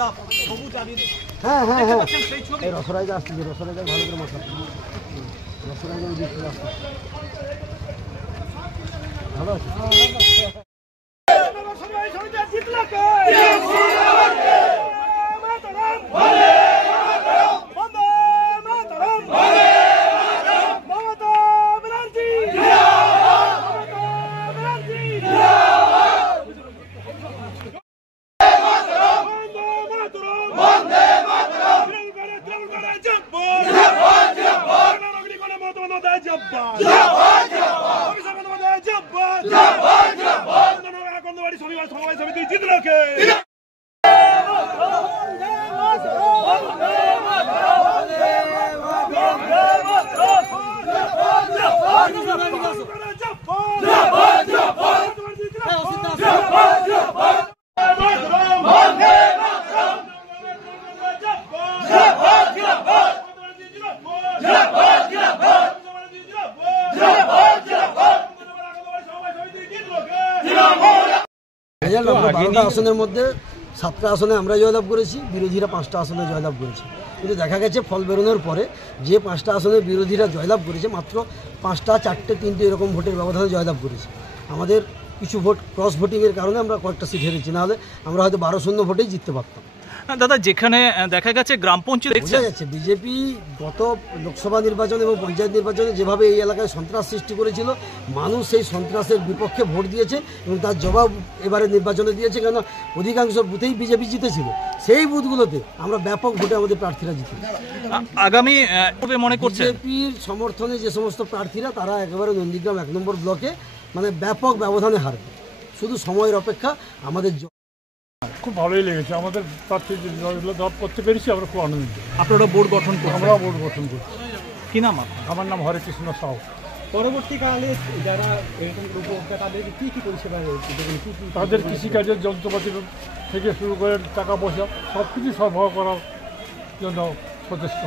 লাভ সবুজ আবির। হ্যাঁ হ্যাঁ হ্যাঁ, সেই ছবি এই রসরাইজা আসছে, যে রসরাইজা ভালো করে মশলা রসরাইজা দিচ্ছে আসছে ভালো আছে। আসনের মধ্যে 7টা আসনে আমরা জয়লাভ করেছি, বিরোধীরা 5টা আসনে জয়লাভ করেছি। কিন্তু দেখা গেছে ফল বেরোনোর পরে যে 5টা আসনে বিরোধীরা জয়লাভ করেছে মাত্র 5টা 4টে 3টে এরকম ভোটের ব্যবধানে জয়লাভ করেছে। আমাদের কিছু ভোট ক্রস ভোটিংয়ের কারণে আমরা কয়েকটা সিট হেরেছি, নাহলে আমরা হয়তো 12-0 ভোটেই জিততে পারতাম। দাদা, যেখানে দেখা গেছে গ্রাম পঞ্চায়েত বোঝা যাচ্ছে বিজেপি গত লোকসভা নির্বাচন এবং পঞ্চায়েত নির্বাচনে যেভাবে এই এলাকায় সন্ত্রাস সৃষ্টি করেছিল, মানুষ সেই সন্ত্রাসের বিপক্ষে ভোট দিয়েছে এবং তার জবাব এবারে নির্বাচনে দিয়েছে। কেন অধিকাংশ বুথেই বিজেপি জিতেছিল, সেই বুথগুলোতে আমরা ব্যাপক ভোটে আমাদের প্রার্থীরা জিতে। আগামী মনে করছে বিজেপির সমর্থনে যে সমস্ত প্রার্থীরা তারা একেবারে নন্দীগ্রাম 1 নম্বর ব্লকে মানে ব্যাপক ব্যবধানে হারবে, শুধু সময়ের অপেক্ষা। আমাদের খুব ভালোই লেগেছে, আমাদের প্রার্থী জব করতে পেরেছি, আমরা খুব আনন্দিত। আপনারা বোর্ড গঠন করছেন? আমরা বোর্ড গঠন করছি। কি নাম? আমার নাম হরে কৃষ্ণ সাউ। পরবর্তীকালে যারা এরকম উপভোক্তা তাদেরকে কী কী পরিষেবা তাদের কৃষিকাজের যন্ত্রপাতি থেকে শুরু করে টাকা পয়সা সব কিছু সরবরাহ করার জন্য সচেষ্ট।